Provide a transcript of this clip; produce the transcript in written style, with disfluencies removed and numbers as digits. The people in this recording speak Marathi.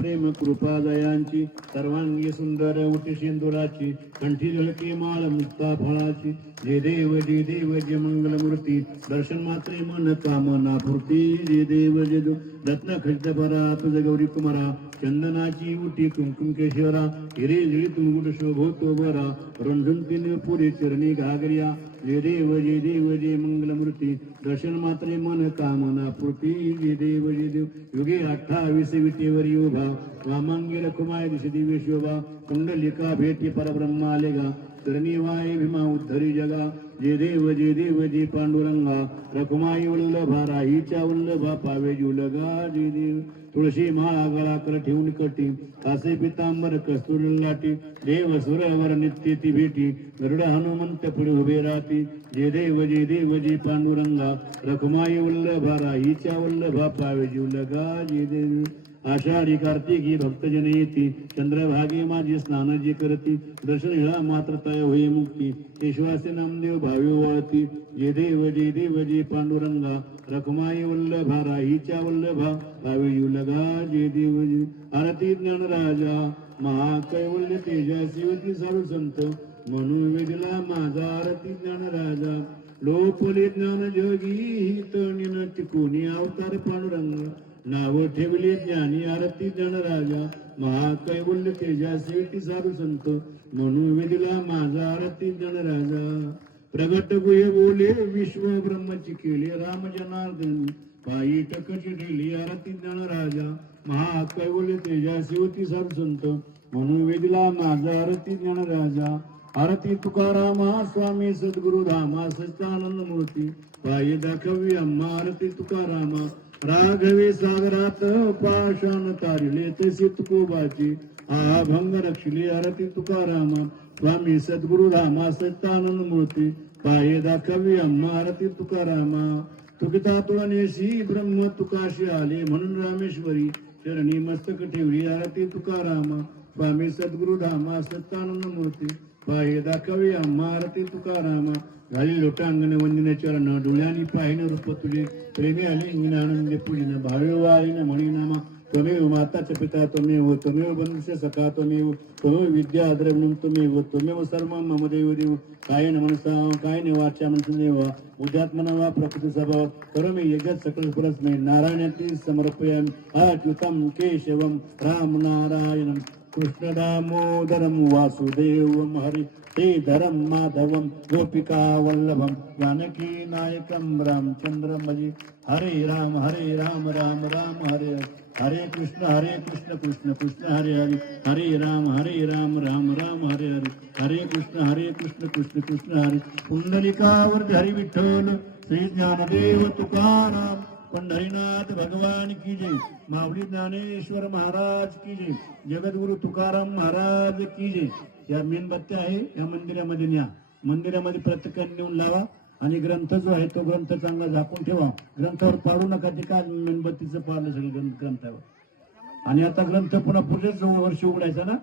प्रेम कृपा दयांची सर्वांगी सुंदर उटी सिंदुराची कंठी झळके माळ मुक्ता फळाची जे देव जे मंगलमूर्ती दर्शन मात्रे मन कामना पूर्ती जे देव जे रत्न खचित भरा तुझ गौरी कुमारा चंदनाची उटी कुंकुम केशवरा हिरे झिळी तुंगुट शोभतो बरा रंजून तीन पुढे चरणी घागरिया जे देव जे मंगलमूर्ती दर्शन मात्रे मन कामना पूर्ती जे देव युगे 28 विटेवर उभा वामांगी रखुमाय दिशे दिव्य शोभा कुंडलिका भेटी परब्रह्मा लेगा चरणी वाय भीमा उद्धरी जगा जे देव जे पांडुरंगा रखुमाई वल्लभा राहीच्या वल्लभा पावे जुलगा जे देव तुळशी माळा गळा कर ठेवून कटी कासे पितांबर कस्तुरी लाटी देव सुरवर नित्य ती भेटी गरुड हनुमंत पुढे उभे राहती जे देव जे पांडुरंगा रखुमाई वल्लभा राहीच्या वल्लभा पावे जुलगा जे देव आषाढी कार्तिकी भक्तजन येती चंद्रभागी माझी स्नान जी करती दर्शन हिळा मात्र तय होई मुक्ती विश्वासे नामदेव भावी वळती जे देव जे पांडुरंगा रखुमाई वल्लभा राहीच्या वल्लभा भावी युलगा जे देव आरती ज्ञान राजा महाकैवल्य तेजा शिवती सारू संत म्हणून वेदला माझा आरती ज्ञान राजा लोपले ज्ञान जोगी तणीन टिकूनी अवतार पांडुरंग नाव ठेवले ज्ञानी आरती ज्ञान राजा महाकैवल्य तेजा शेवटी सारू संत म्हणून वेदिला माझा आरती ज्ञान राजा प्रगट गुहे बोले विश्व ब्रह्मची केले राम जनार्दन पायी टकची ठेली आरती ज्ञान राजा महाकैवल्य तेजा शेवटी सारू संत म्हणून वेदिला माझा आरती ज्ञान राजा आरती तुकारामा स्वामी सद्गुरु धामा सच्चिदानंद मूर्ती पायी दाखवी अम्मा आरती तुकारामा राघवे सागरात पाषाण तारिले तसे तुकोबाची अभंग रक्षिले आरती तुकारामा स्वामी सद्गुरु रामा सच्चिदानंद मूर्ती पाये दाखवी अम्मा आरती तुकारामा तुकिता तुळनेशी ब्रह्म तुकाशी आले म्हणून रामेश्वरी चरणी मस्तक ठेवली आरती तुकारामा स्वामी सद्गुरु धामा सच्चिदानंद मूर्ती पाये दाखवी अम्मा आरती तुकारामा घाली लोटांगण वंदने चरण डोळ्यांनी पाहिन रूप तुझे प्रेमी आलिंगन आनंदे पूजन भावे वाळीन म्हणीनामा त्वमेव माताच पिता त्वमेव बंधुष सखा त्वमेव विद्या द्रविणं त्वमेव सर्व मम देव देव कायेन मनसा कायेन वाचा मनसदेव उद्यात्मना वा प्रकृती स्वभाव करोमि यज्ञ सकल परस्मै नारायणाती समर्पयामि अच्युतं केशवं राम नारायणं कृष्ण दामोदरं वासुदेवं हरि श्रीधरं माधवं गोपिका वल्लभं जानकी नायकं रामचंद्रं भजे हरे राम राम राम हरे हरे कृष्ण कृष्ण कृष्ण हरे हरे हरे राम राम हरे हरे हरे कृष्ण कृष्ण हरे पुंडलिकावरती हरी विठ्ठल श्री ज्ञानदेव तुकाराम पंढरीनाथ भगवान की जय माऊली ज्ञानेश्वर महाराज की जय जगद्गुरु तुकाराम महाराज की जय या मेणबत्त्या आहे या मंदिरामध्ये न्या मंदिरामध्ये प्रत्येकाने नेऊन लावा आणि ग्रंथ जो आहे तो ग्रंथ चांगला झाकून ठेवा ग्रंथावर पाडू नका ते काय मेणबत्तीचं पाडलं सगळं ग्रंथावर आणि आता ग्रंथ पुन्हा पुढेच वर्ष उघडायचा ना